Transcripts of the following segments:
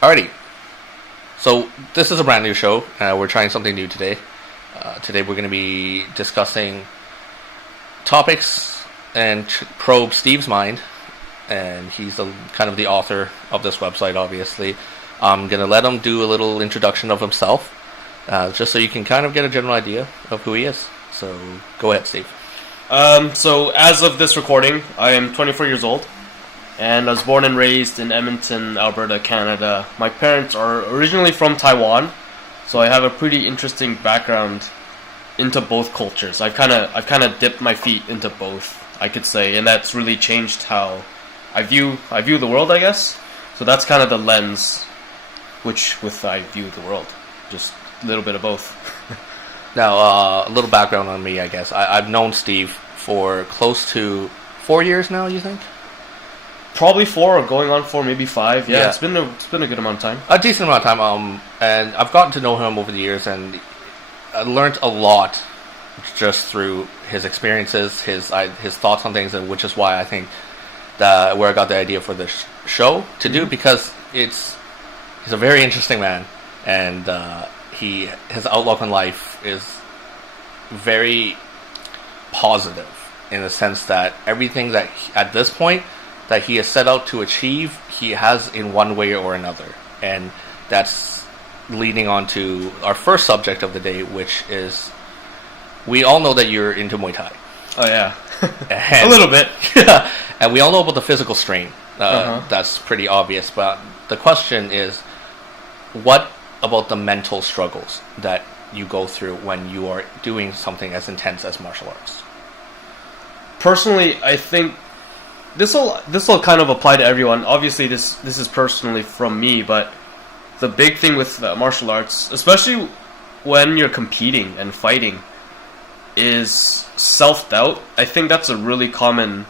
Alrighty. So this is a brand new show. We're trying something new today. Today we're going to be discussing topics and probe Steve's mind. And he's kind of the author of this website, obviously. I'm going to let him do a little introduction of himself, just so you can kind of get a general idea of who he is. So go ahead, Steve. So as of this recording, I am 24 years old, and I was born and raised in Edmonton, Alberta, Canada. My parents are originally from Taiwan, so I have a pretty interesting background into both cultures. I've kind of dipped my feet into both, I could say, and that's really changed how I view the world, I guess. So that's kind of the lens with I view the world. Just a little bit of both. Now, a little background on me, I guess. I've known Steve for close to 4 years now, you think? Probably 4 or going on 4, maybe 5. Yeah. It's been a good amount of time. A decent amount of time. And I've gotten to know him over the years, and I learned a lot just through his experiences, his thoughts on things, and which is why I think that where I got the idea for this show to do, because he's a very interesting man, and his outlook on life is very positive in the sense that everything that at this point that he has set out to achieve, he has in one way or another. And that's leading on to our first subject of the day, which is, we all know that you're into Muay Thai. Oh yeah. A little bit. And we all know about the physical strain. That's pretty obvious. But the question is, what about the mental struggles that you go through when you are doing something as intense as martial arts? Personally, I think this will kind of apply to everyone. Obviously, this is personally from me, but the big thing with martial arts, especially when you're competing and fighting, is self-doubt. I think that's a really common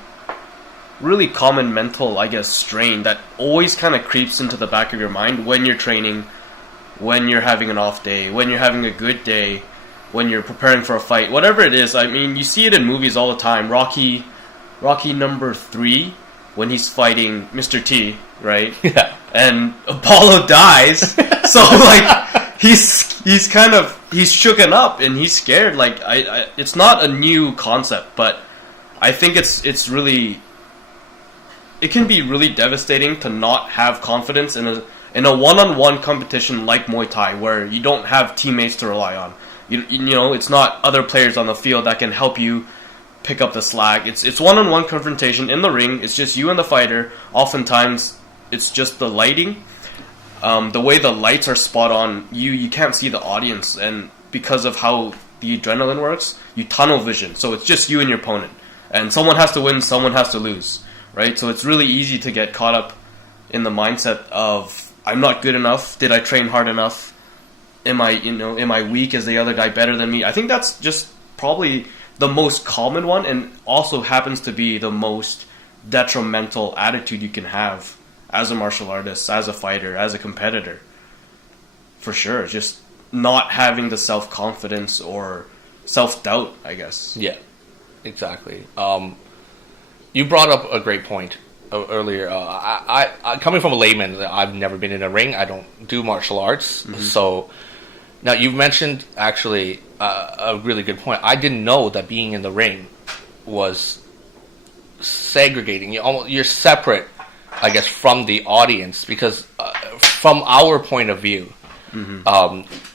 mental, I guess, strain that always kind of creeps into the back of your mind when you're training, when you're having an off day, when you're having a good day, when you're preparing for a fight, whatever it is. I mean, you see it in movies all the time. Rocky number 3, when he's fighting Mr. T, right? Yeah. And Apollo dies. So like he's shooken up and he's scared. Like it's not a new concept, but I think it's really, it can be really devastating to not have confidence in a one-on-one competition like Muay Thai, where you don't have teammates to rely on. You know, it's not other players on the field that can help you pick up the slack. It's one-on-one confrontation in the ring. It's just you and the fighter. Oftentimes, it's just the lighting. The way the lights are spot on, you can't see the audience, and because of how the adrenaline works, you tunnel vision. So it's just you and your opponent, and someone has to win, someone has to lose, right? So it's really easy to get caught up in the mindset of, I'm not good enough. Did I train hard enough? Am I weak? Is the other guy better than me? I think that's just probably the most common one, and also happens to be the most detrimental attitude you can have as a martial artist, as a fighter, as a competitor. For sure. Just not having the self-confidence or self-doubt, I guess. Yeah, exactly. You brought up a great point earlier. I coming from a layman, I've never been in a ring. I don't do martial arts. So now you've mentioned actually a really good point. I didn't know that being in the ring was segregating. You're separate, I guess, from the audience, because from our point of view,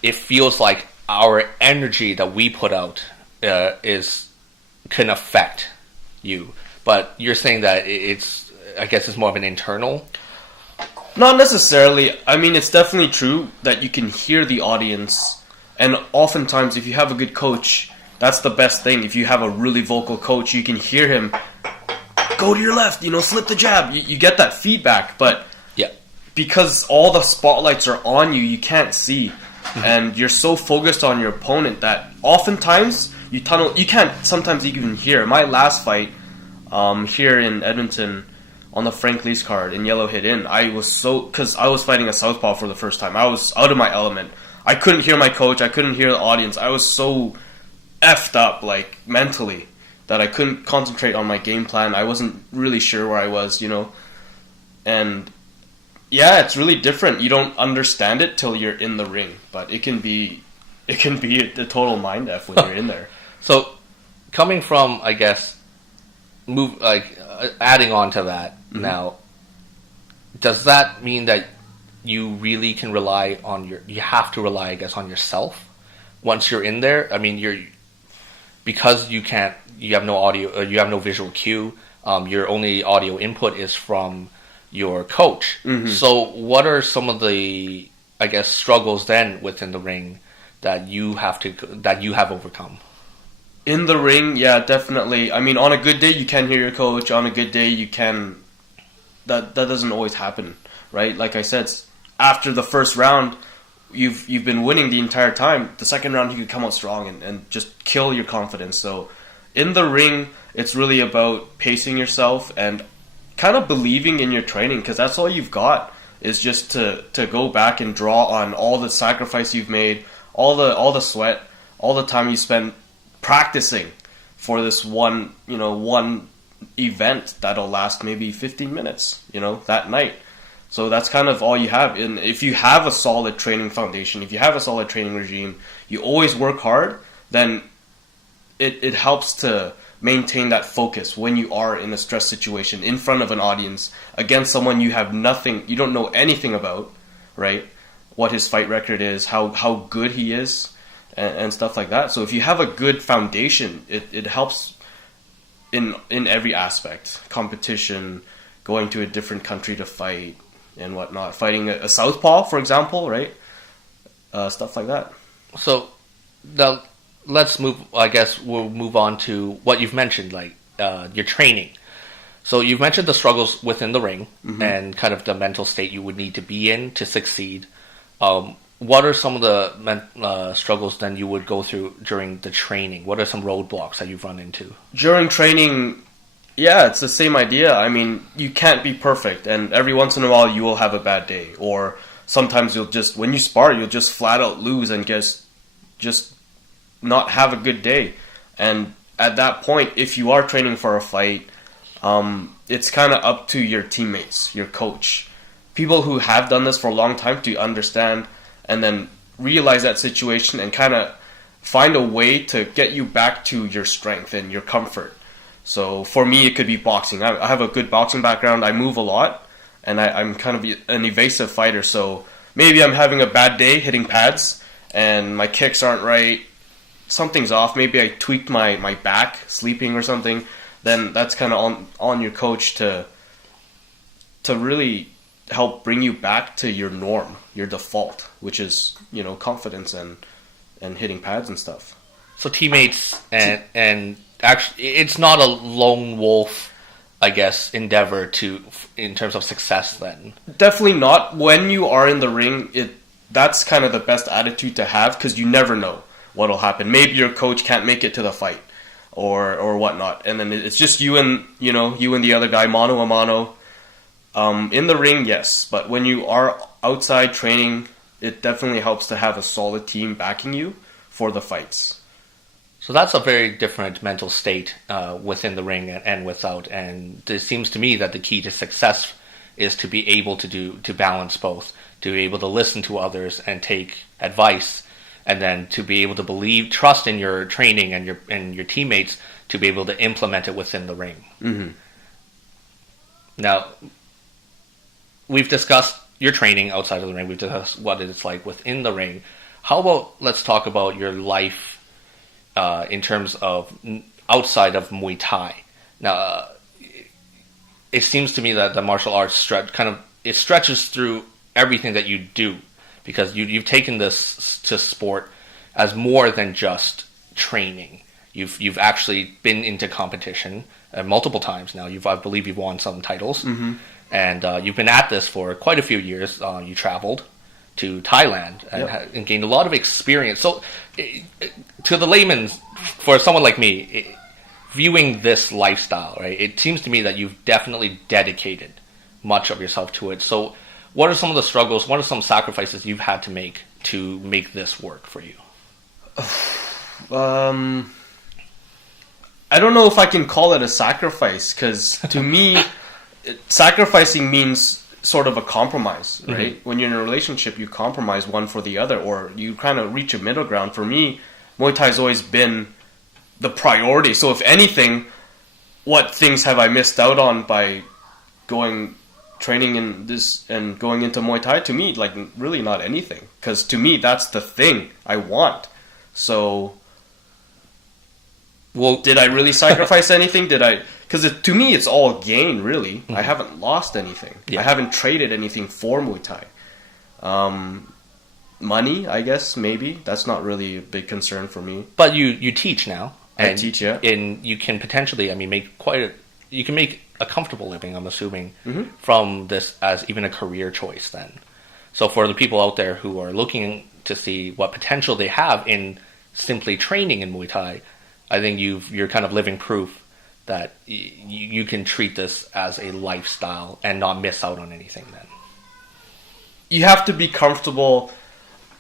it feels like our energy that we put out can affect you. But you're saying that I guess it's more of an internal. Not necessarily. I mean, it's definitely true that you can hear the audience, and oftentimes if you have a good coach, that's the best thing. If you have a really vocal coach, you can hear him, go to your left, slip the jab. You get that feedback, but yeah, because all the spotlights are on you, you can't see. And you're so focused on your opponent that oftentimes you can't sometimes even hear. My last fight here in Edmonton, on the Frank Lee's card in Yellow Hit In, because I was fighting a southpaw for the first time. I was out of my element. I couldn't hear my coach. I couldn't hear the audience. I was so effed up, like, mentally, that I couldn't concentrate on my game plan. I wasn't really sure where I was, And Yeah, it's really different. You don't understand it till you're in the ring, but it can be a total mind f when you're in there. So, coming from, I guess, adding on to that now, does that mean that you really can rely on you have to rely, I guess, on yourself once you're in there? I mean, because you have no audio, you have no visual cue, your only audio input is from your coach. So what are some of the, I guess, struggles then within the ring that you have overcome? In the ring, yeah, definitely. I mean, on a good day, you can hear your coach. On a good day, you can. That doesn't always happen, right? Like I said, after the first round, you've been winning the entire time. The second round, you could come out strong and just kill your confidence. So, in the ring, it's really about pacing yourself and kind of believing in your training, because that's all you've got is just to go back and draw on all the sacrifice you've made, all the sweat, all the time you spent practicing for this one event that'll last maybe 15 minutes, that night. So that's kind of all you have. And if you have a solid training foundation, if you have a solid training regime, you always work hard, then it helps to maintain that focus when you are in a stress situation in front of an audience against someone you don't know anything about, right? What his fight record is, how good he is, and stuff like that. So if you have a good foundation, it helps in every aspect. Competition, going to a different country to fight and whatnot. Fighting a southpaw, for example, right? Stuff like that. So now let's move, I guess we'll move on to what you've mentioned, like your training. So you've mentioned the struggles within the ring and kind of the mental state you would need to be in to succeed. What are some of the struggles then you would go through during the training? What are some roadblocks that you've run into? During training, yeah, it's the same idea. I mean, you can't be perfect, and every once in a while you will have a bad day. Or sometimes when you spar, you'll just flat out lose and just not have a good day. And at that point, if you are training for a fight, it's kind of up to your teammates, your coach. People who have done this for a long time to understand and then realize that situation and kind of find a way to get you back to your strength and your comfort. So for me, it could be boxing. I have a good boxing background. I move a lot, and I'm kind of an evasive fighter. So maybe I'm having a bad day hitting pads, and my kicks aren't right. Something's off. Maybe I tweaked my back sleeping or something. Then that's kind of on your coach to really help bring you back to your norm, your default, which is, confidence and hitting pads and stuff. So teammates and actually, it's not a lone wolf, I guess, endeavor in terms of success then. Definitely not. When you are in the ring, that's kind of the best attitude to have, because you never know what'll happen. Maybe your coach can't make it to the fight or whatnot, and then it's just you and the other guy, mano a mano. In the ring, yes, but when you are outside training, it definitely helps to have a solid team backing you for the fights. So that's a very different mental state within the ring and without. And it seems to me that the key to success is to be able to balance both, to be able to listen to others and take advice, and then to be able to trust in your training and your teammates to be able to implement it within the ring. Mm-hmm. Now, we've discussed your training outside of the ring. We've discussed what it's like within the ring. How about let's talk about your life in terms of outside of Muay Thai. Now, it seems to me that the martial arts stretches through everything that you do, because you've taken this to sport as more than just training. You've actually been into competition multiple times now. I believe you've won some titles. Mm-hmm. And you've been at this for quite a few years. You traveled to Thailand and gained a lot of experience. So, to the layman, for someone like me, viewing this lifestyle, right, it seems to me that you've definitely dedicated much of yourself to it. So, what are some of the struggles? What are some sacrifices you've had to make this work for you? I don't know if I can call it a sacrifice, because to me, sacrificing means sort of a compromise, right? When you're in a relationship, you compromise one for the other, or you kind of reach a middle ground. For me, Muay Thai has always been the priority. So if anything, what things have I missed out on by training in this and going into Muay Thai? To me, like, really not anything, because to me that's the thing I want. So, well, did I really sacrifice anything? Because to me it's all gain, really. I haven't lost anything. I haven't traded anything for Muay Thai. Money, I guess, maybe that's not really a big concern for me. But you teach now. I teach, yeah. And you can potentially, you can make a comfortable living, I'm assuming, from this as even a career choice then. So for the people out there who are looking to see what potential they have in simply training in Muay Thai, I think you're kind of living proof that you can treat this as a lifestyle and not miss out on anything then. You have to be comfortable.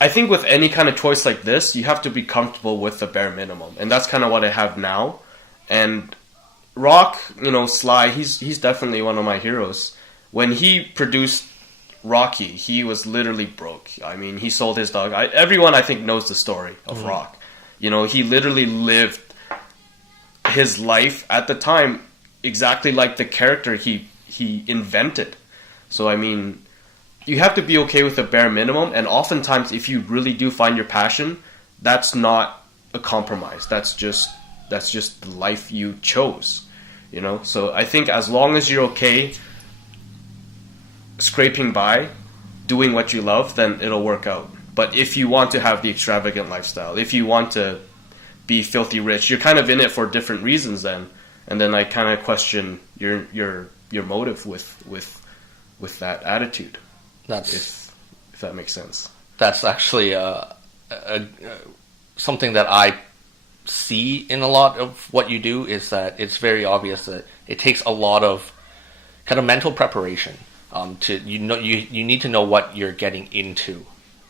I think with any kind of choice like this, you have to be comfortable with the bare minimum. And that's kind of what I have now. And Rock, Sly, he's definitely one of my heroes. When he produced Rocky, he was literally broke. I mean, he sold his dog. Everyone, I think, knows the story of Rock. He literally lived his life at the time exactly like the character he invented. So, I mean, you have to be okay with the bare minimum, and oftentimes if you really do find your passion, that's not a compromise. That's just the life you chose, So I think as long as you're okay scraping by, doing what you love, then it'll work out. But if you want to have the extravagant lifestyle, if you want to be filthy rich, you're kind of in it for different reasons then. And then I kind of question your motive with that attitude. If that makes sense. That's actually something that I see in a lot of what you do, is that it's very obvious that it takes a lot of kind of mental preparation. You need to know what you're getting into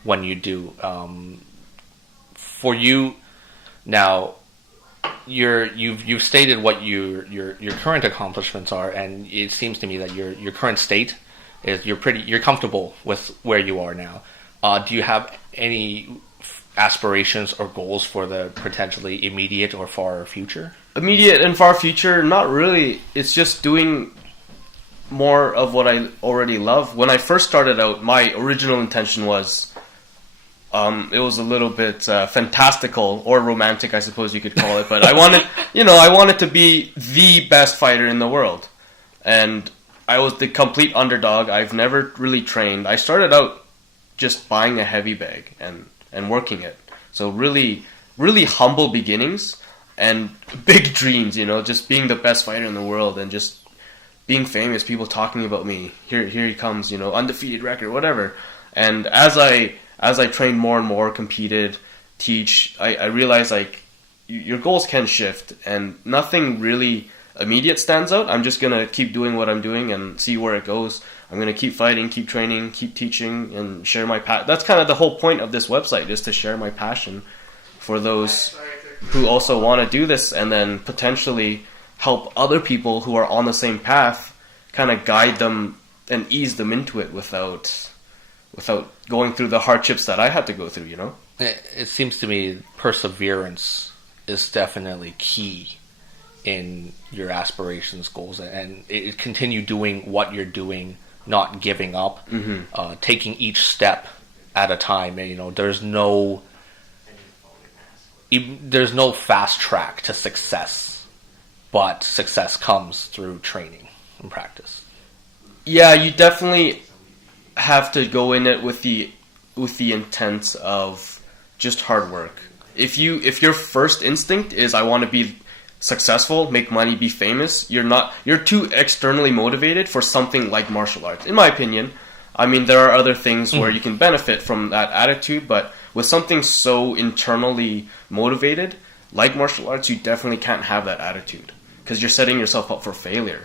when you do. For you now, you've stated what your current accomplishments are, and it seems to me that your current state is you're comfortable with where you are now. Do you have any aspirations or goals for the potentially immediate or far future? Immediate and far future, not really. It's just doing more of what I already love. When I first started out, my original intention was, it was a little bit fantastical or romantic, I suppose you could call it. But I wanted to be the best fighter in the world, and I was the complete underdog. I've never really trained. I started out just buying a heavy bag and working it. So really, really humble beginnings and big dreams, just being the best fighter in the world and just being famous, people talking about me. Here he comes, undefeated record, whatever. And as I trained more and more, competed, teach, I realized like your goals can shift and nothing really immediate stands out. I'm just gonna keep doing what I'm doing and see where it goes. I'm gonna keep fighting, keep training, keep teaching, and share my passion. That's kind of the whole point of this website, is to share my passion for those who also want to do this, and then potentially help other people who are on the same path, kind of guide them and ease them into it without going through the hardships that I had to go through. It seems to me perseverance is definitely key in your aspirations, goals, and continue doing what you're doing, not giving up, taking each step at a time. And, there's no fast track to success, but success comes through training and practice. Yeah, you definitely have to go in it with the intent of just hard work. If your first instinct is I want to be successful, make money, be famous, you're too externally motivated for something like martial arts, in my opinion. I mean, there are other things where you can benefit from that attitude, but with something so internally motivated like martial arts, you definitely can't have that attitude, because you're setting yourself up for failure.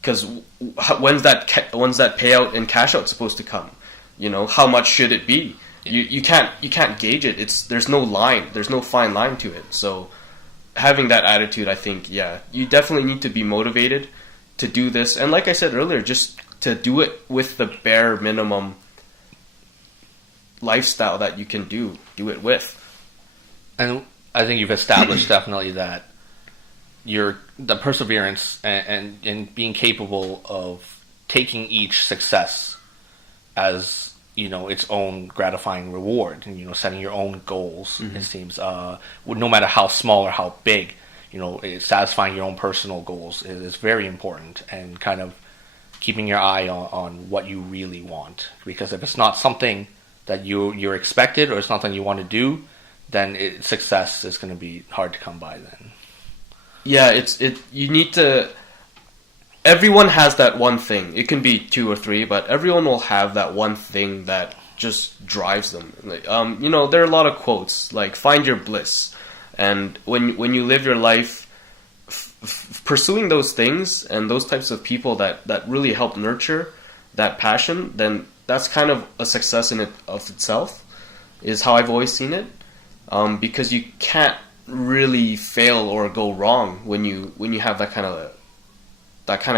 Because when's that payout and cash out supposed to come? How much should it be? You can't gauge it. There's no line. There's no fine line to it. So having that attitude, I think, yeah, you definitely need to be motivated to do this. And like I said earlier, just to do it with the bare minimum lifestyle that you can do it with. And I think you've established definitely that the perseverance and being capable of taking each success as, you know, its own gratifying reward, and, you know, setting your own goals. It seems, no matter how small or how big, you know, satisfying your own personal goals is very important, and kind of keeping your eye on what you really want. Because if it's not something that you're expected, or it's not something you want to do, then success is going to be hard to come by then. Yeah, you need to... Everyone has that one thing. It can be 2 or 3, but everyone will have that one thing that just drives them. Like, you know, there are a lot of quotes, like, find your bliss. And when you live your life pursuing those things and those types of people that really help nurture that passion, then that's kind of a success in it of itself, is how I've always seen it. Because you can't really fail or go wrong when you have that kind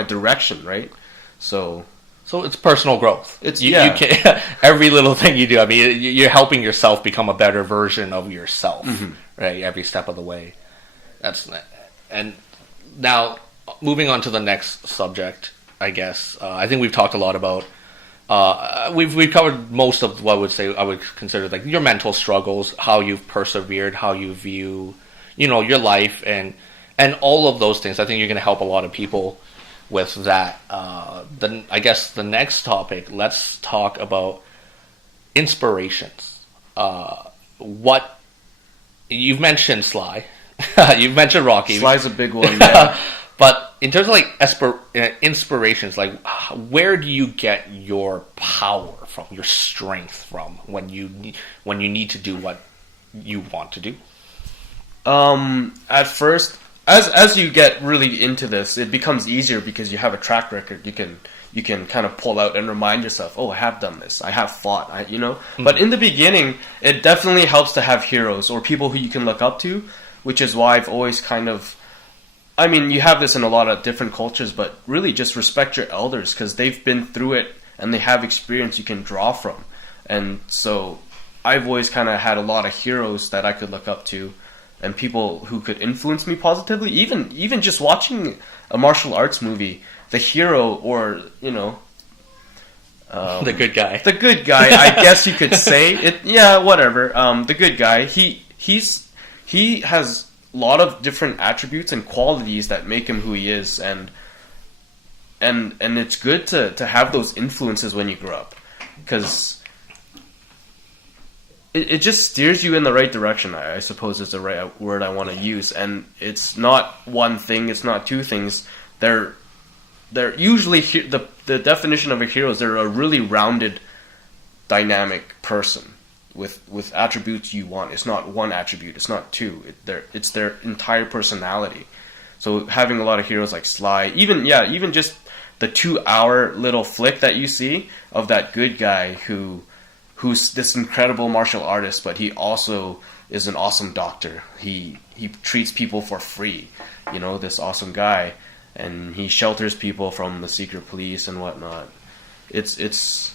of direction, right? So it's personal growth. You can, every little thing you do. I mean, you're helping yourself become a better version of yourself, right? Every step of the way. And now moving on to the next subject, I guess. I think we've talked a lot about. We've covered most of what I would consider like your mental struggles, how you've persevered, how you view, you know, your life, and all of those things. I think you're going to help a lot of people with that. Then I guess the next topic, let's talk about inspirations. What you've mentioned, Sly. You've mentioned Rocky. Sly's a big one. Yeah. But in terms of like inspirations, like where do you get your power from, your strength from, when you need to do what you want to do? At first, as you get really into this, it becomes easier because you have a track record. You can kind of pull out and remind yourself, oh, I have done this, I have fought, you know. Mm-hmm. But in the beginning, it definitely helps to have heroes or people who you can look up to, which is why I've always kind of, I mean, you have this in a lot of different cultures, but really just respect your elders because they've been through it and they have experience you can draw from. And so I've always kind of had a lot of heroes that I could look up to and people who could influence me positively. Even just watching a martial arts movie, the hero, or, you know... the good guy. The good guy, I guess you could say. Yeah, whatever. The good guy, he has a lot of different attributes and qualities that make him who he is, and it's good to have those influences when you grow up, because it just steers you in the right direction, I suppose is the right word I want to use. And it's not one thing, it's not two things. They're usually, the definition of a hero is they're a really rounded, dynamic person with attributes you want. It's not one attribute, it's not two. It's their entire personality. So having a lot of heroes like Sly, even just the 2-hour little flick that you see of that good guy who's this incredible martial artist, but he also is an awesome doctor. He treats people for free, you know, this awesome guy, and he shelters people from the secret police and whatnot. It's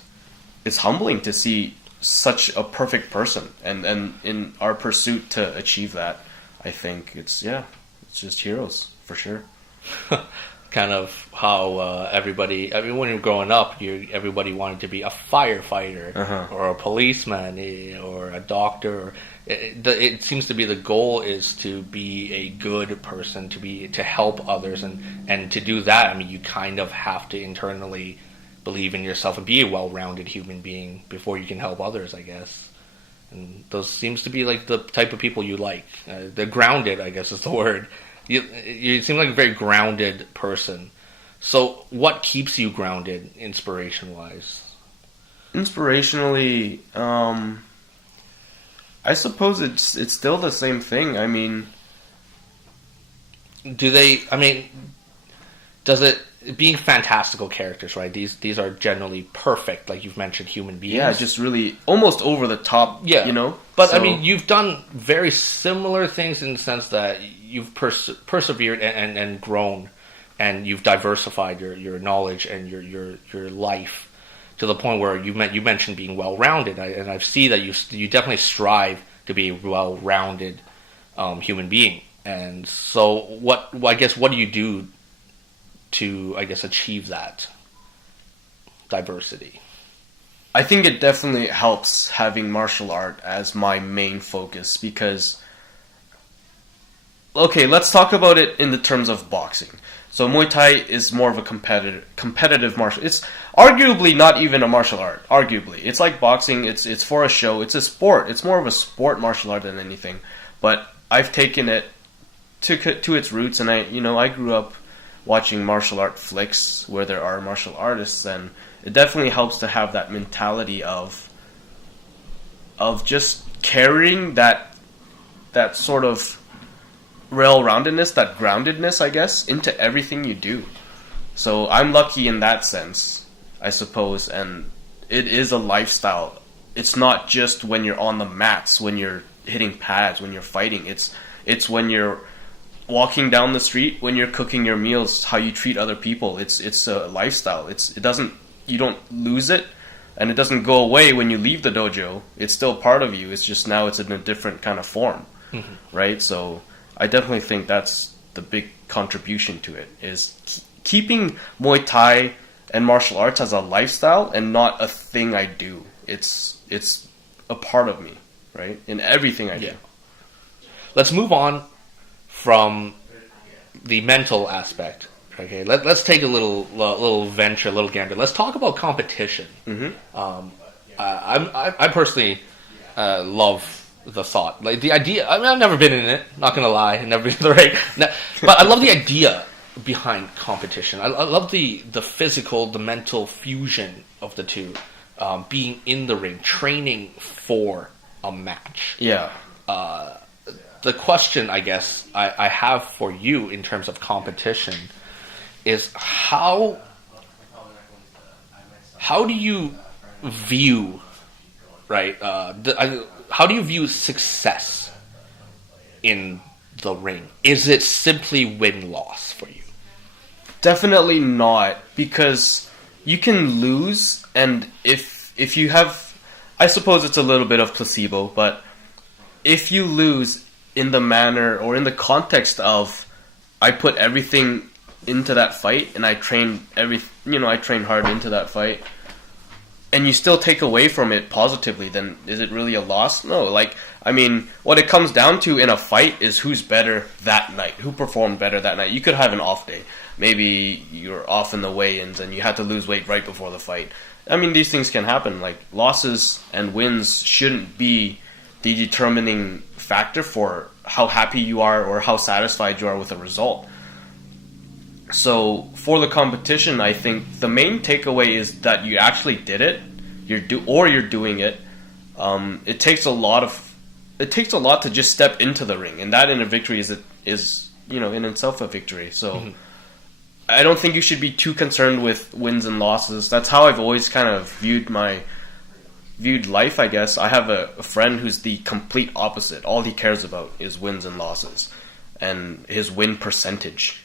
humbling to see such a perfect person, and in our pursuit to achieve that, I think it's just heroes for sure. Kind of how everybody, I mean, when you're growing up, everybody wanted to be a firefighter or a policeman or a doctor. It seems to be the goal is to be a good person, to help others, and to do that, I mean, you kind of have to internally believe in yourself and be a well-rounded human being before you can help others, I guess. And those seems to be like the type of people you like. They're grounded, I guess is the word. You seem like a very grounded person. So what keeps you grounded inspiration-wise? Inspirationally, I suppose it's still the same thing. I mean... does it... Being fantastical characters, right? These are generally perfect, like you've mentioned, human beings. Yeah, just really almost over the top, you know? But, so, I mean, you've done very similar things in the sense that you've persevered and grown and you've diversified your knowledge and your life to the point where you mentioned being well-rounded, and I see that you definitely strive to be a well-rounded human being. And so, what do you do to, I guess, achieve that diversity? I think it definitely helps having martial art as my main focus because, okay, let's talk about it in the terms of boxing. So Muay Thai is more of a competitive martial. It's arguably not even a martial art. Arguably, it's like boxing. It's for a show. It's a sport. It's more of a sport martial art than anything. But I've taken it to its roots, and I grew up watching martial art flicks where there are martial artists, and it definitely helps to have that mentality of just carrying that sort of well-roundedness, that groundedness, I guess, into everything you do. So I'm lucky in that sense, I suppose, and it is a lifestyle. It's not just when you're on the mats, when you're hitting pads, when you're fighting. It's when you're walking down the street, when you're cooking your meals, how you treat other people. It's a lifestyle. You don't lose it, and it doesn't go away when you leave the dojo. It's still part of you. It's just now it's in a different kind of form, right? So I definitely think that's the big contribution to it, is keeping Muay Thai and martial arts as a lifestyle and not a thing I do. It's a part of me, right? In everything I do. Let's move on from the mental aspect. Okay, let's take a little venture, a little gander. Let's talk about competition. I personally love the thought, like the idea. I mean, I've never been in it. Not gonna lie, I've never been in the ring. But I love the idea behind competition. I love the physical, the mental fusion of the two. Being in the ring, training for a match. Yeah. The question, I guess, I have for you in terms of competition is how do you view, right? How do you view success in the ring? Is it simply win-loss for you? Definitely not, because you can lose, and if you have, I suppose it's a little bit of placebo, but if you lose in the manner or in the context of I put everything into that fight and I train hard into that fight, and you still take away from it positively, then is it really a loss? No. Like, I mean, what it comes down to in a fight is who's better that night, who performed better that night. You could have an off day. Maybe you're off in the weigh-ins and you had to lose weight right before the fight. I mean, these things can happen. Like, losses and wins shouldn't be the determining factor for how happy you are or how satisfied you are with a result. So for the competition, I think the main takeaway is that you actually did it. You're doing it. It takes a lot to just step into the ring, and that in a victory is in itself a victory. So I don't think you should be too concerned with wins and losses. That's how I've always kind of viewed life, I guess. I have a friend who's the complete opposite. All he cares about is wins and losses and his win percentage.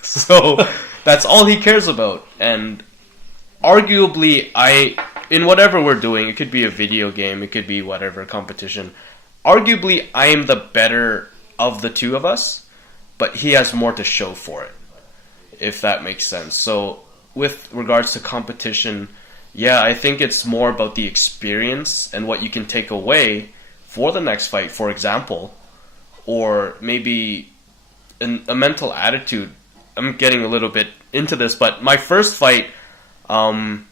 So that's all he cares about. And arguably, in whatever we're doing, it could be a video game, it could be whatever competition, arguably I am the better of the two of us, but he has more to show for it, if that makes sense. So with regards to competition, yeah, I think it's more about the experience and what you can take away for the next fight, for example, or maybe a mental attitude. I'm getting a little bit into this, but my first fight, I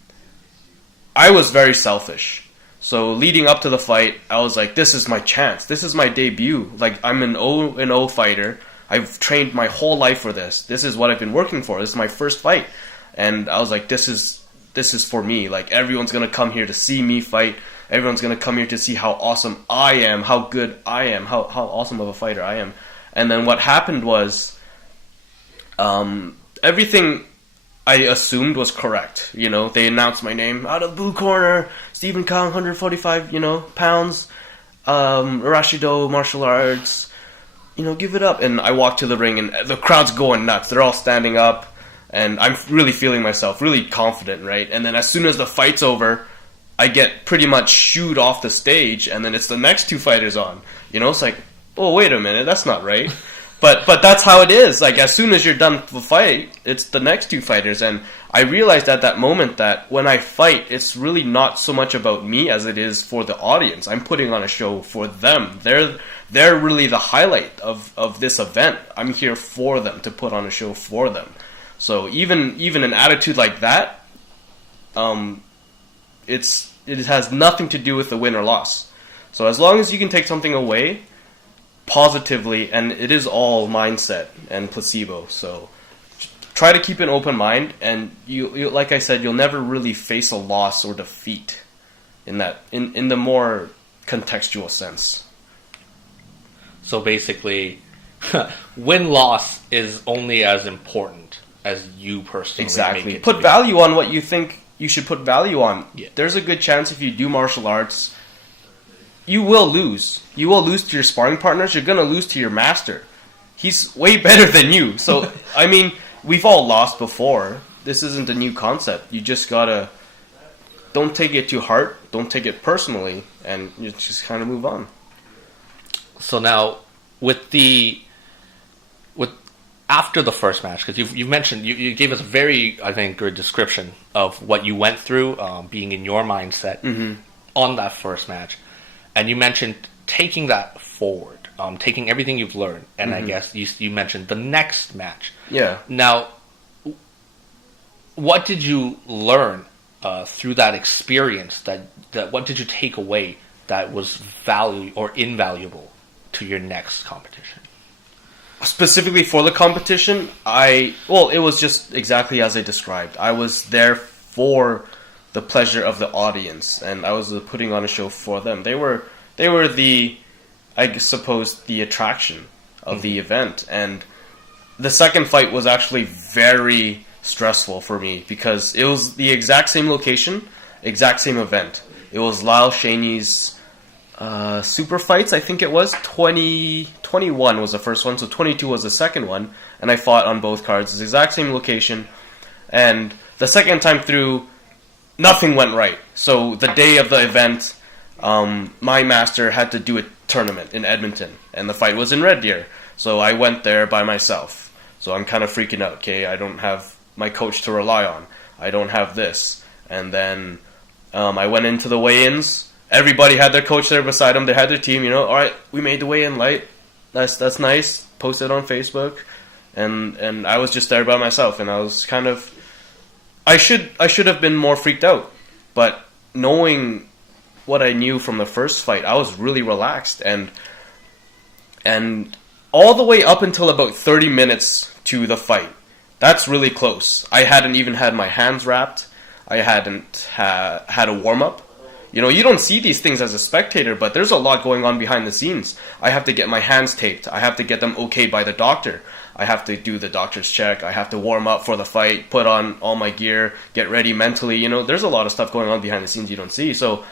was very selfish. So leading up to the fight, I was like, this is my chance. This is my debut. Like, I'm an 0-0 fighter. I've trained my whole life for this. This is what I've been working for. This is my first fight. And I was like, this is for me. Like, everyone's going to come here to see me fight. Everyone's going to come here to see how awesome I am, how good I am, how awesome of a fighter I am. And then what happened was, everything I assumed was correct. They announced my name out of blue corner, Stephen Kang, 145, pounds, Rashido, martial arts, give it up. And I walked to the ring and the crowd's going nuts. They're all standing up. and I'm really feeling myself, really confident, right? And then as soon as the fight's over, I get pretty much shooed off the stage, and then it's the next two fighters on. You know, it's like, oh, wait a minute, that's not right. But that's how it is. Like, as soon as you're done the fight, it's the next two fighters. And I realized at that moment that when I fight, it's really not so much about me as it is for the audience. I'm putting on a show for them. They're really the highlight of this event. I'm here for them, to put on a show for them. So even an attitude like that, it has nothing to do with the win or loss. So as long as you can take something away positively, and it is all mindset and placebo. So try to keep an open mind, and you like I said, you'll never really face a loss or defeat in the more contextual sense. So basically, win-loss is only as important as you personally Exactly. make it Put to be. value on what you think you should put value on. Yeah. There's a good chance if you do martial arts, you will lose. You will lose to your sparring partners. You're going to lose to your master. He's way better than you. So, I mean, we've all lost before. This isn't a new concept. You just got to, don't take it to heart. Don't take it personally. And you just kind of move on. So now, after the first match, because you mentioned, you gave us a very, I think, good description of what you went through, being in your mindset on that first match. And you mentioned taking that forward, taking everything you've learned, and I guess you mentioned the next match. Yeah. Now, what did you learn through that experience? That what did you take away that was value or invaluable to your next competition? Specifically for the competition, it was just exactly as I described. I was there for the pleasure of the audience, and I was putting on a show for them. They were the, I suppose, the attraction of the event. And the second fight was actually very stressful for me because it was the exact same location, exact same event. It was Lyle Shaney's super fights, I think it was. 21 was the first one, so 22 was the second one, and I fought on both cards. It's the exact same location, and the second time through, nothing went right. So the day of the event, my master had to do a tournament in Edmonton, and the fight was in Red Deer. So I went there by myself. So I'm kind of freaking out, okay? I don't have my coach to rely on. I don't have this. And then I went into the weigh-ins. Everybody had their coach there beside them. They had their team, all right, we made the weigh-in light. That's nice. Posted on Facebook. And I was just there by myself, and I was kind of, I should have been more freaked out, but knowing what I knew from the first fight, I was really relaxed, and all the way up until about 30 minutes to the fight, that's really close. I hadn't even had my hands wrapped. I hadn't had a warm-up. You don't see these things as a spectator, but there's a lot going on behind the scenes. I have to get my hands taped. I have to get them okayed by the doctor. I have to do the doctor's check. I have to warm up for the fight, put on all my gear, get ready mentally. There's a lot of stuff going on behind the scenes you don't see. So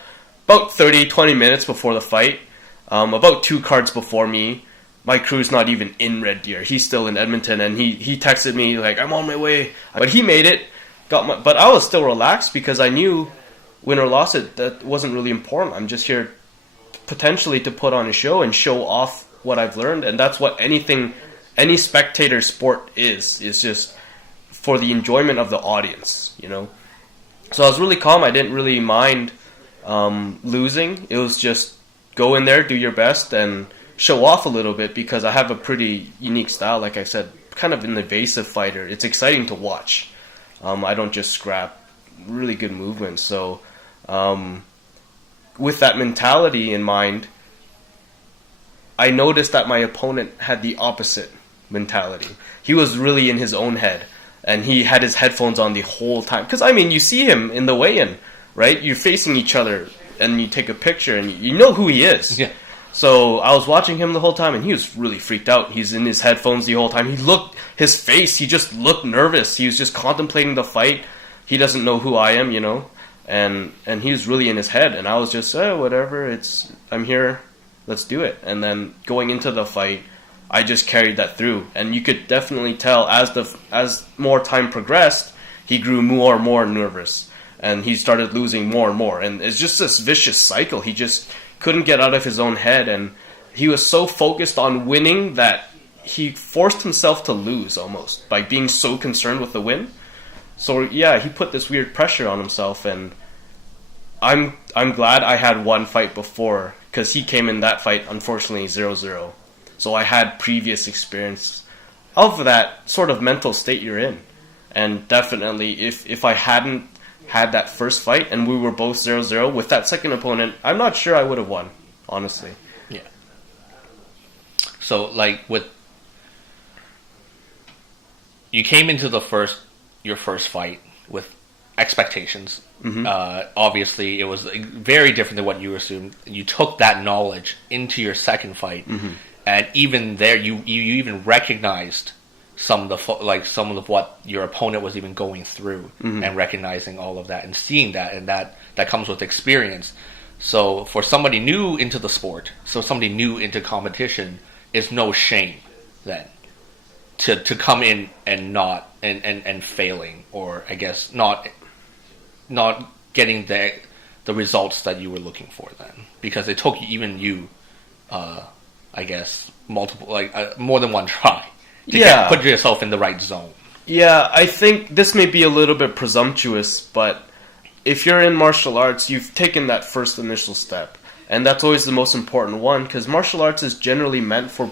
about 30, 20 minutes before the fight, about 2 cards before me, my crew's not even in Red Deer. He's still in Edmonton, and he texted me like, I'm on my way. But he made it. But I was still relaxed because I knew win or loss, that wasn't really important. I'm just here potentially to put on a show and show off what I've learned, and that's what any spectator sport is just for the enjoyment of the audience, So I was really calm. I didn't really mind losing. It was just go in there, do your best, and show off a little bit because I have a pretty unique style, like I said, kind of an evasive fighter. It's exciting to watch. I don't just scrap really good movements. So with that mentality in mind, I noticed that my opponent had the opposite mentality. He was really in his own head, and he had his headphones on the whole time. Because, you see him in the weigh-in, right? You're facing each other, and you take a picture, and you know who he is. Yeah. So I was watching him the whole time, and he was really freaked out. He's in his headphones the whole time. His face, he just looked nervous. He was just contemplating the fight. He doesn't know who I am, and he was really in his head. And I was just, whatever, I'm here, let's do it. And then going into the fight, I just carried that through, and you could definitely tell as more time progressed, he grew more and more nervous, and he started losing more and more, and it's just this vicious cycle. He just couldn't get out of his own head, and he was so focused on winning that he forced himself to lose almost by being so concerned with the win. So yeah, he put this weird pressure on himself, and I'm glad I had one fight before, because he came in that fight unfortunately 0-0. So I had previous experience of that sort of mental state you're in. And definitely, if I hadn't had that first fight and we were both 0-0 with that second opponent, I'm not sure I would have won, honestly. Yeah. So, like, you came into your first fight with expectations. Mm-hmm. Obviously, it was very different than what you assumed. You took that knowledge into your second fight, and even there, you even recognized some of what your opponent was even going through, and recognizing all of that and seeing that, and that comes with experience. So for somebody new into the sport, somebody new into competition, it's no shame then to come in and not and failing, or I guess not getting the results that you were looking for then, because it took I guess more than one try to put yourself in the right zone. Yeah, I think this may be a little bit presumptuous, but if you're in martial arts, you've taken that first initial step, and that's always the most important one, because martial arts is generally meant for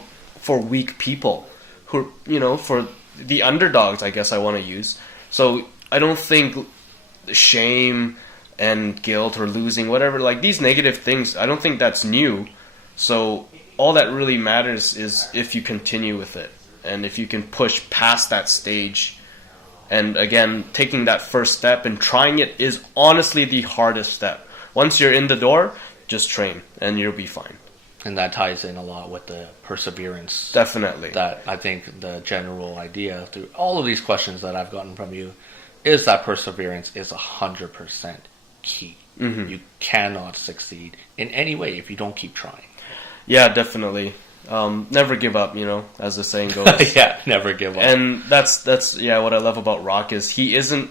weak people, who, for the underdogs, I guess I want to use. So I don't think shame and guilt or losing, whatever, like these negative things, I don't think that's new. So all that really matters is if you continue with it, and if you can push past that stage. And again, taking that first step and trying it is honestly the hardest step. Once you're in the door, just train and you'll be fine. And that ties in a lot with the perseverance. Definitely. That I think the general idea through all of these questions that I've gotten from you is that perseverance is 100% key. Mm-hmm. You cannot succeed in any way if you don't keep trying. Yeah, definitely. Never give up, as the saying goes. Yeah, never give up. And that's what I love about Rock is he isn't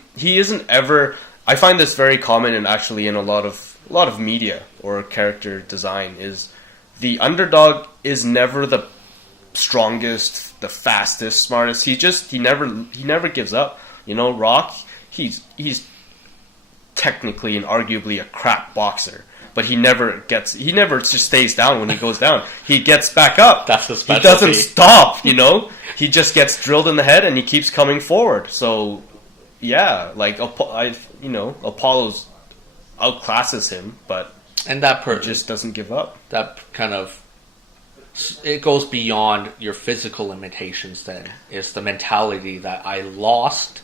ever. I find this very common and actually in a lot of media or character design is the underdog is never the strongest, the fastest, smartest. He never gives up. Rock, he's technically and arguably a crap boxer. But he never just stays down when he goes down. He gets back up. That's the specialty. He doesn't stop, He just gets drilled in the head and he keeps coming forward. So, yeah, like Apollo's outclasses him, but and that he just doesn't give up. That kind of it goes beyond your physical limitations. Then it's the mentality that I lost,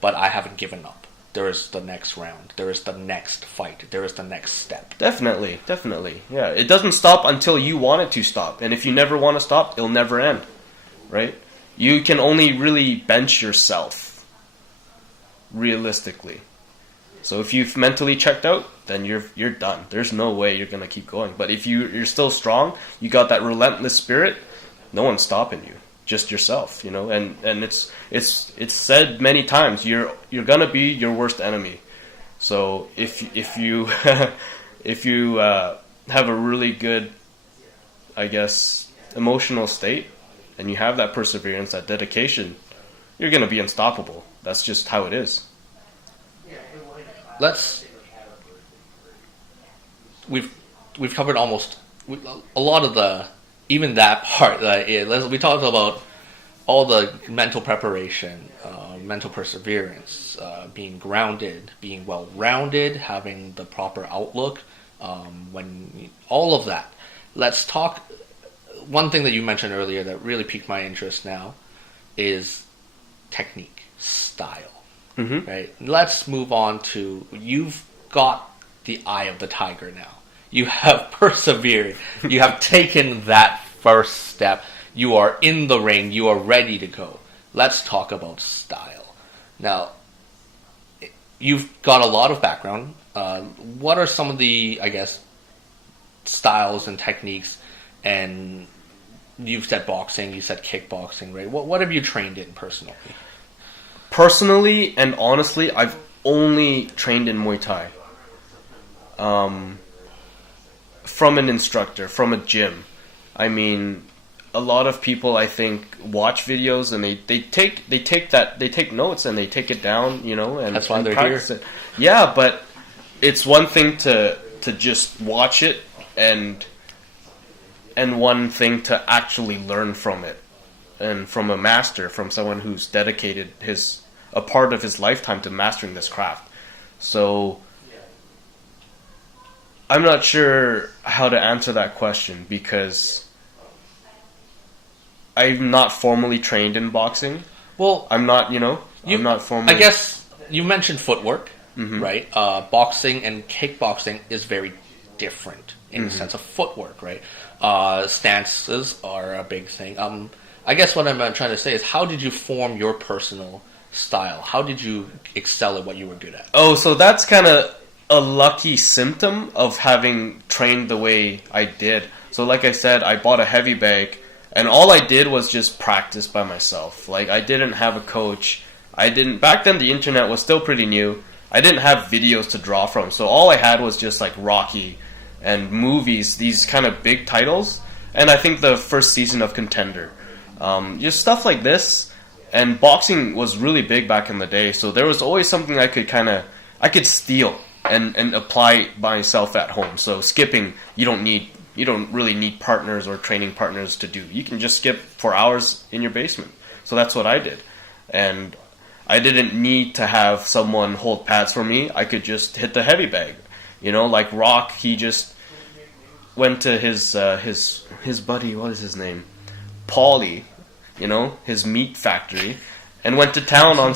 but I haven't given up. There is the next round. There is the next fight. There is the next step. Definitely. Yeah, it doesn't stop until you want it to stop. And if you never want to stop, it'll never end. Right? You can only really bench yourself. Realistically. So if you've mentally checked out, then you're done. There's no way you're going to keep going. But if you're still strong, you got that relentless spirit, no one's stopping you. Just yourself, and it's said many times, you're gonna be your worst enemy. So if you if you have a really good, I guess, emotional state, and you have that perseverance, that dedication, you're gonna be unstoppable. That's just how it is. We've covered almost a lot of even that part. We talked about all the mental preparation, mental perseverance, being grounded, being well-rounded, having the proper outlook, all of that. Let's talk. One thing that you mentioned earlier that really piqued my interest now is technique, style. Mm-hmm. Right? Let's move on to, you've got the eye of the tiger now. You have persevered. You have taken that first step. You are in the ring. You are ready to go. Let's talk about style. Now, you've got a lot of background. What are some of the, I guess, styles and techniques and you've said boxing, you said kickboxing, right? What have you trained in personally? Personally and honestly, I've only trained in Muay Thai. From an instructor, from a gym. I mean, a lot of people, I think, watch videos and they take notes and they take it down, you know, and that's why they're practice here. It. Yeah, but it's one thing to just watch it and one thing to actually learn from it, and from a master, from someone who's dedicated a part of his lifetime to mastering this craft. So I'm not sure how to answer that question, because I'm not formally trained in boxing. Well, I'm not, I'm not formally... I guess you mentioned footwork, Mm-hmm. right? Boxing and kickboxing is very different in Mm-hmm. the sense of footwork, right? Stances are a big thing. I guess what I'm trying to say is, how did you form your personal style? How did you excel at what you were good at? Oh, so that's kind of a lucky symptom of having trained the way I did. So like I said, I bought a heavy bag, and all I did was just practice by myself. Like, I didn't have a coach. Back then the internet was still pretty new. I didn't have videos to draw from. So all I had was just like Rocky and movies, these kind of big titles. And I think the first season of Contender. Just stuff like this. And boxing was really big back in the day. So there was always something I could steal and apply myself at home. So skipping, you don't really need partners or training partners to do. You can just skip for hours in your basement. So that's what I did. And I didn't need to have someone hold pads for me. I could just hit the heavy bag. Like Rock, he just went to his buddy, what is his name? Paulie, his meat factory, and went to town on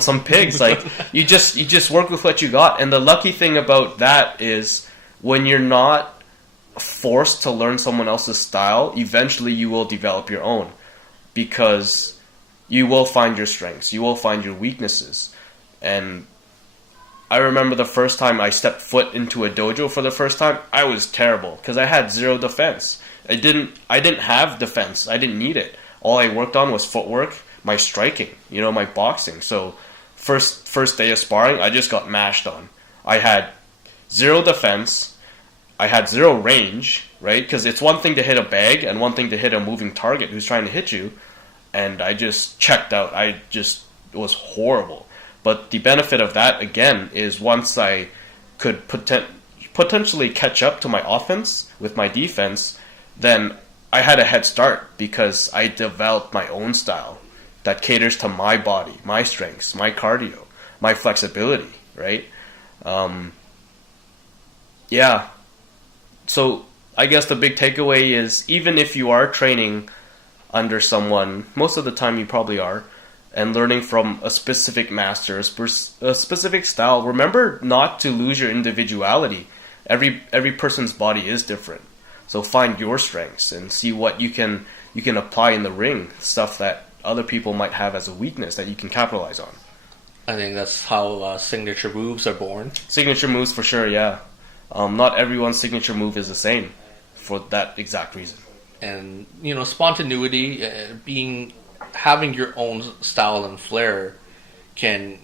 some pigs. Like, you just work with what you got. And the lucky thing about that is, when you're not forced to learn someone else's style, eventually you will develop your own, because you will find your strengths, you will find your weaknesses. And I remember the first time I stepped foot into a dojo for the first time, I was terrible, because I had zero defense. I didn't have defense. I didn't need it. All I worked on was footwork, my striking, my boxing. So first day of sparring, I just got mashed on. I had zero defense. I had zero range, right? Because it's one thing to hit a bag and one thing to hit a moving target who's trying to hit you. And I just checked out. It was horrible. But the benefit of that, again, is once I could potentially catch up to my offense with my defense, then I had a head start, because I developed my own style that caters to my body, my strengths, my cardio, my flexibility, right? Yeah. So I guess the big takeaway is, even if you are training under someone, most of the time you probably are, and learning from a specific master, a specific style, remember not to lose your individuality. Every person's body is different. So find your strengths and see what you can apply in the ring, stuff that other people might have as a weakness that you can capitalize on. I think that's how signature moves are born. Signature moves, for sure, yeah. Not everyone's signature move is the same, for that exact reason. And spontaneity, having your own style and flair, can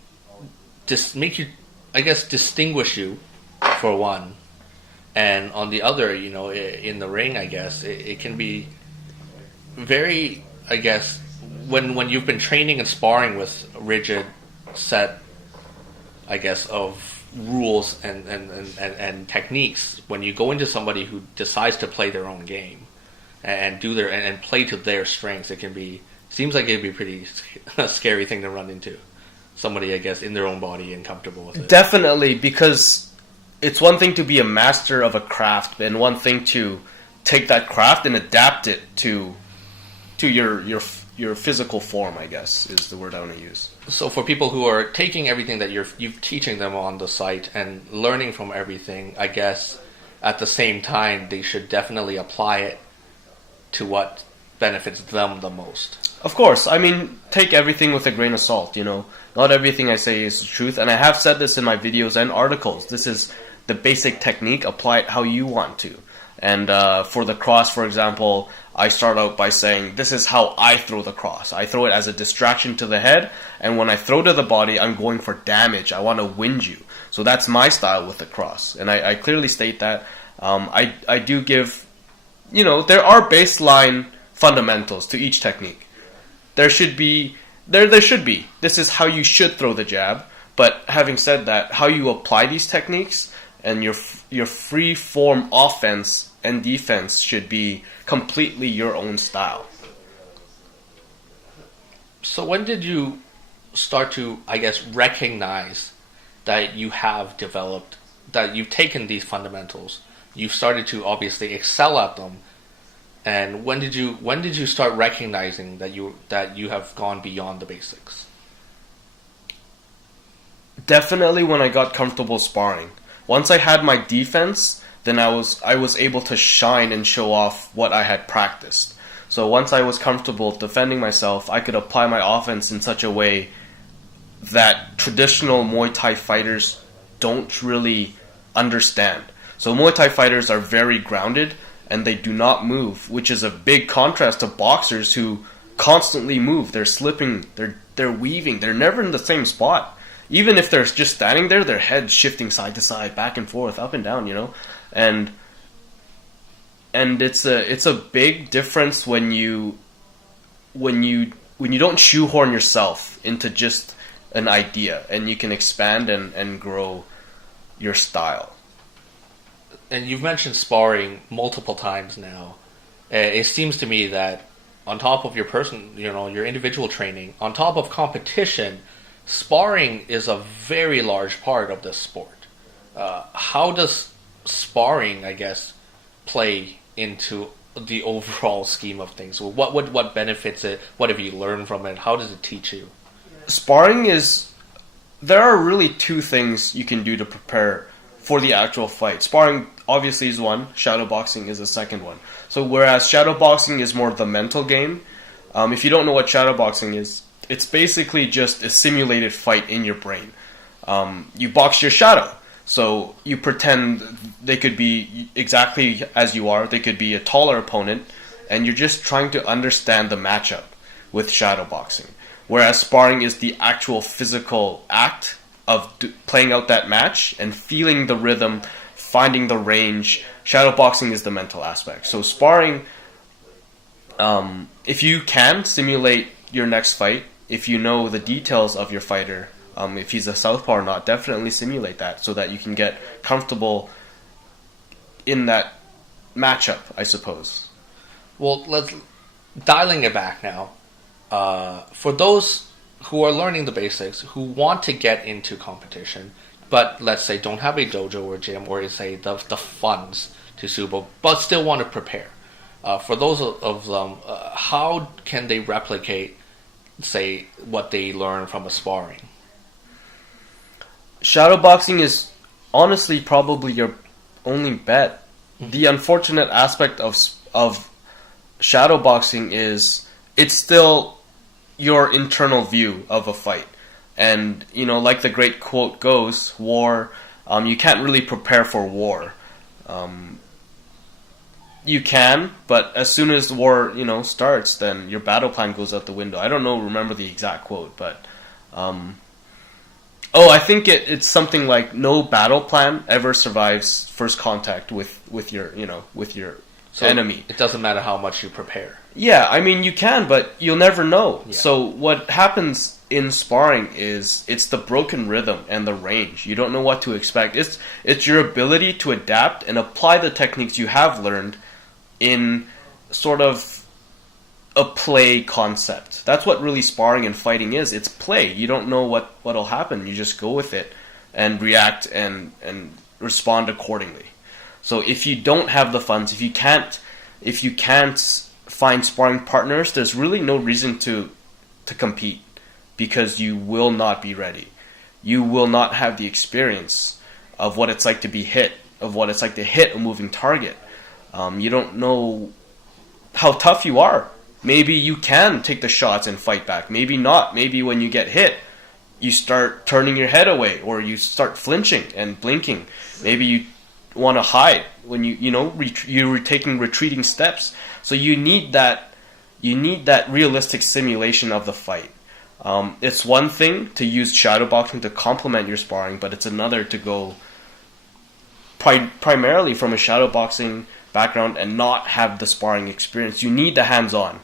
just make you, I guess, distinguish you, for one. And on the other, in the ring, I guess it can be very, I guess, when you've been training and sparring with rigid set, I guess, of rules and techniques, when you go into somebody who decides to play their own game and play to their strengths, seems like it'd be pretty a scary thing to run into. Somebody, I guess, in their own body and comfortable with it. Definitely, because it's one thing to be a master of a craft, and one thing to take that craft and adapt it to your physical form, I guess, is the word I want to use. So for people who are taking everything that you're teaching them on the site and learning from everything, I guess at the same time they should definitely apply it to what benefits them the most. Of course, I mean, take everything with a grain of salt, Not everything I say is the truth, and I have said this in my videos and articles. This is the basic technique, apply it how you want to. And for the cross, for example, I start out by saying, this is how I throw the cross. I throw it as a distraction to the head, and when I throw to the body, I'm going for damage. I want to wind you. So that's my style with the cross. And I clearly state that. I do give, there are baseline fundamentals to each technique. There should be. This is how you should throw the jab. But having said that, how you apply these techniques and your free form offense and defense should be completely your own style. So when did you start to, I guess, recognize that you have developed, that you've taken these fundamentals, you've started to obviously excel at them, and when did you start recognizing that you have gone beyond the basics? Definitely when I got comfortable sparring. Once I had my defense, then I was able to shine and show off what I had practiced. So once I was comfortable defending myself, I could apply my offense in such a way that traditional Muay Thai fighters don't really understand. So Muay Thai fighters are very grounded and they do not move, which is a big contrast to boxers who constantly move. They're slipping, they're weaving, they're never in the same spot. Even if they're just standing there, their head's shifting side to side, back and forth, up and down, And it's a big difference when you don't shoehorn yourself into just an idea, and you can expand and grow your style. And you've mentioned sparring multiple times now. It seems to me that on top of your your individual training, on top of competition, sparring is a very large part of this sport. How does sparring, I guess, play into the overall scheme of things? What benefits it? What have you learned from it? How does it teach you? Sparring there are really two things you can do to prepare for the actual fight. Sparring obviously is one, shadowboxing is the second one. So whereas shadowboxing is more the mental game, if you don't know what shadowboxing is, it's basically just a simulated fight in your brain. You box your shadow. So you pretend they could be exactly as you are. They could be a taller opponent, and you're just trying to understand the matchup with shadowboxing. Whereas sparring is the actual physical act of playing out that match and feeling the rhythm, finding the range. Shadowboxing is the mental aspect. So sparring, if you can simulate your next fight, if you know the details of your fighter, if he's a southpaw or not, definitely simulate that so that you can get comfortable in that matchup, I suppose. Well, dialing it back now. For those who are learning the basics, who want to get into competition, but let's say don't have a dojo or gym or say the funds to subo, but still want to prepare. For those of them, how can they replicate, say, what they learn from a sparring? Shadowboxing is honestly probably your only bet. Mm-hmm. The unfortunate aspect of shadowboxing is it's still your internal view of a fight. And, like the great quote goes, war, you can't really prepare for war. You can, but as soon as the war, starts, then your battle plan goes out the window. I don't remember the exact quote, but I think it's something like no battle plan ever survives first contact with your enemy. It doesn't matter how much you prepare. Yeah, I mean you can, but you'll never know. Yeah. So what happens in sparring is it's the broken rhythm and the range. You don't know what to expect. It's your ability to adapt and apply the techniques you have learned in sort of a play concept. That's what really sparring and fighting is. It's play. You don't know what'll happen. You just go with it and react and respond accordingly. So if you don't have the funds, if you can't find sparring partners, there's really no reason to compete because you will not be ready. You will not have the experience of what it's like to be hit, of what it's like to hit a moving target. You don't know how tough you are. Maybe you can take the shots and fight back. Maybe not. Maybe when you get hit, you start turning your head away or you start flinching and blinking. Maybe you want to hide. you're taking retreating steps. So you need that realistic simulation of the fight. It's one thing to use shadowboxing to complement your sparring, but it's another to go primarily from a shadowboxing background and not have the sparring experience. You need the hands-on.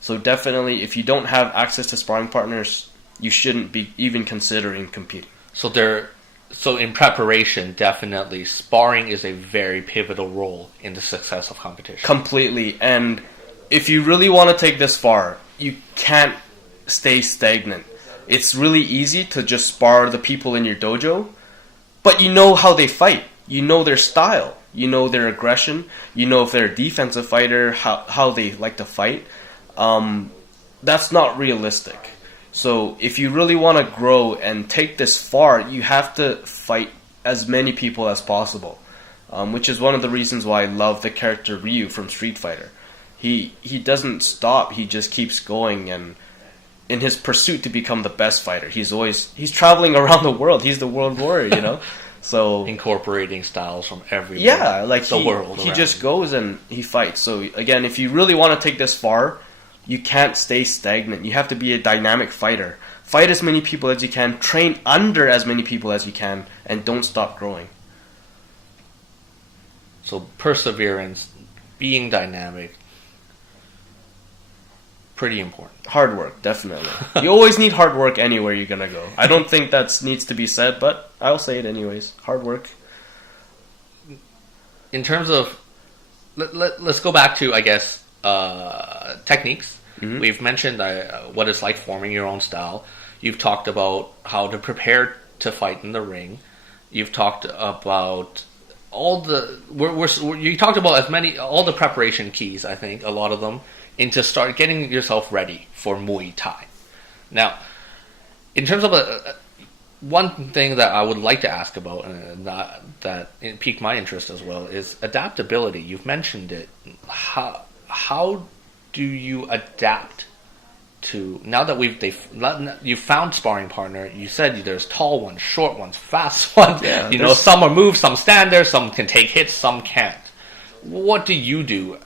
So definitely, if you don't have access to sparring partners, you shouldn't be even considering competing. So in preparation, definitely sparring is a very pivotal role in the success of competition. Completely. And if you really want to take this far, you can't stay stagnant. It's really easy to just spar the people in your dojo, but you know how they fight. You know their style. You know their aggression. You know if they're a defensive fighter, how they like to fight. That's not realistic. So if you really want to grow and take this far, you have to fight as many people as possible, which is one of the reasons why I love the character Ryu from Street Fighter. He doesn't stop. He just keeps going, and in his pursuit to become the best fighter, he's traveling around the world. He's the world warrior, So incorporating styles from everywhere. The world. He just goes and he fights. So again, if you really want to take this far, you can't stay stagnant. You have to be a dynamic fighter. Fight as many people as you can, train under as many people as you can, and don't stop growing. So perseverance, being dynamic, pretty important. Hard work, definitely. You always need hard work anywhere you're gonna go. I don't think that needs to be said, but I'll say it anyways. Hard work. In terms of, let's go back to, I guess, techniques. Mm-hmm. We've mentioned what it's like forming your own style. You've talked about how to prepare to fight in the ring. You've talked about you talked about all the preparation keys, I think, a lot of them, into start getting yourself ready for Muay Thai. Now, in terms of one thing that I would like to ask about, and that it piqued my interest as well, is adaptability. You've mentioned it. How do you adapt to, now that you've found sparring partner? You said there's tall ones, short ones, fast ones. Yeah, some are moves, some stand there, some can take hits, some can't. What do you do?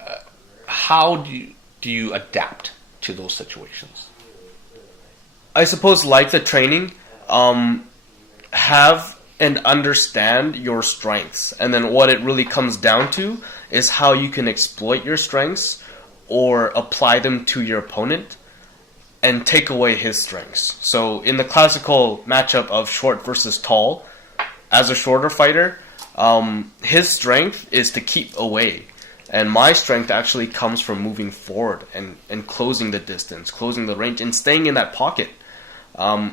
How do you adapt to those situations? I suppose, like the training, have and understand your strengths, and then what it really comes down to is how you can exploit your strengths or apply them to your opponent and take away his strengths. So in the classical matchup of short versus tall, as a shorter fighter, his strength is to keep away, and my strength actually comes from moving forward and closing the distance, closing the range, and staying in that pocket.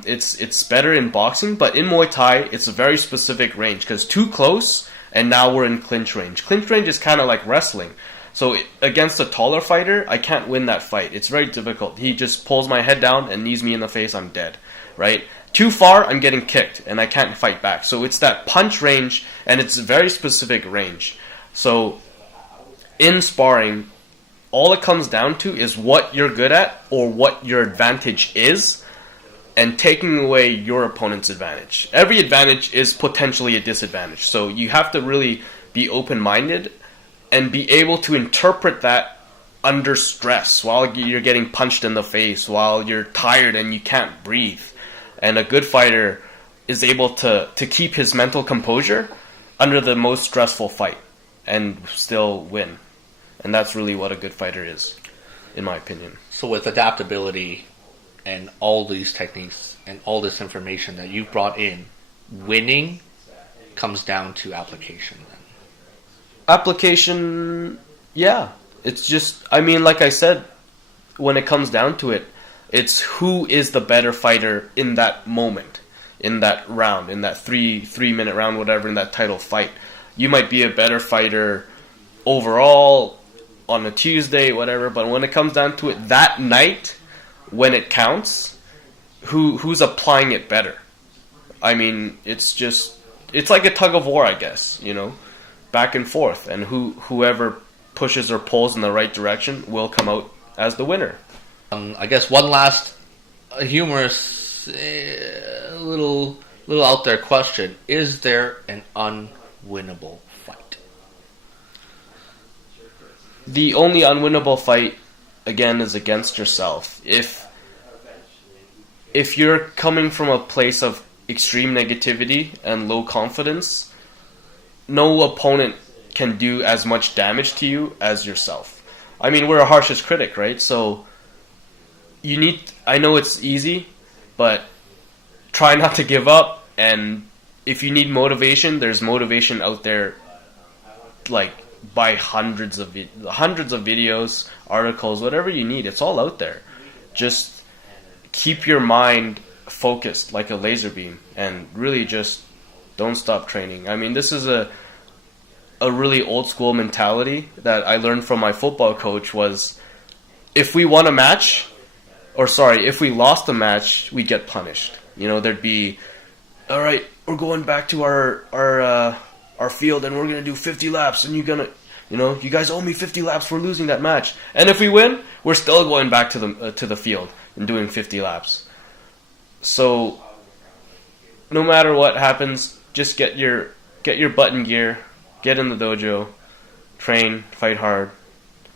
It's better in boxing, but in Muay Thai, it's a very specific range, because too close, and now we're in clinch range. Clinch range is kind of like wrestling. So against a taller fighter, I can't win that fight. It's very difficult. He just pulls my head down and knees me in the face, I'm dead, right? Too far, I'm getting kicked, and I can't fight back. So it's that punch range, and it's a very specific range. So in sparring, all it comes down to is what you're good at or what your advantage is, and taking away your opponent's advantage. Every advantage is potentially a disadvantage. So you have to really be open-minded and be able to interpret that under stress, while you're getting punched in the face, while you're tired and you can't breathe. And a good fighter is able to keep his mental composure under the most stressful fight and still win. And that's really what a good fighter is, in my opinion. So with adaptability and all these techniques and all this information that you've brought in, winning comes down to application then. Application, yeah. It's just, like I said, when it comes down to it, it's who is the better fighter in that moment, in that round, in that three-minute round, whatever, in that title fight. You might be a better fighter overall on a Tuesday, whatever, but when it comes down to it, that night, when it counts, who's applying it better? It's like a tug of war, I guess, back and forth, and whoever pushes or pulls in the right direction will come out as the winner. I guess one last humorous, little out there question: is there an unwinnable fight? the only unwinnable fight, again, is against yourself. If you're coming from a place of extreme negativity and low confidence, no opponent can do as much damage to you as yourself. I mean, we're our harshest critic, right? So I know it's easy, but try not to give up. And if you need motivation, there's motivation out there, like by hundreds of videos, articles, whatever you need. It's all out there. Just keep your mind focused like a laser beam, and really just don't stop training. I mean, this is a really old school mentality that I learned from my football coach. Was if we lost a match, we'd get punished. You know, there'd be, all right, we're going back to our field and we're gonna do 50 laps, and you guys owe me 50 laps for losing that match. And if we win, we're still going back to the field and doing 50 laps. So no matter what happens, just get your butt in gear, get in the dojo, train, fight hard,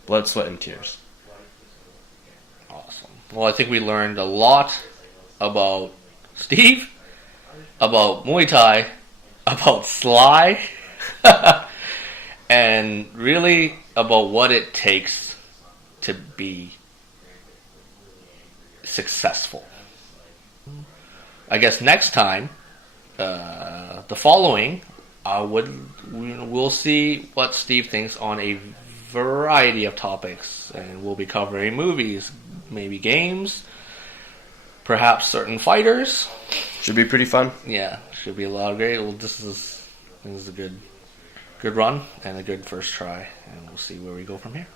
blood, sweat, and tears. Awesome. Well, I think we learned a lot about Steve, about Muay Thai, about Sly, and really about what it takes to be successful. I guess next time, the following, we'll see what Steve thinks on a variety of topics, and we'll be covering movies, maybe games, perhaps certain fighters. Should be pretty fun. Yeah, should be a lot of great. Well, this is a good run and a good first try, and we'll see where we go from here.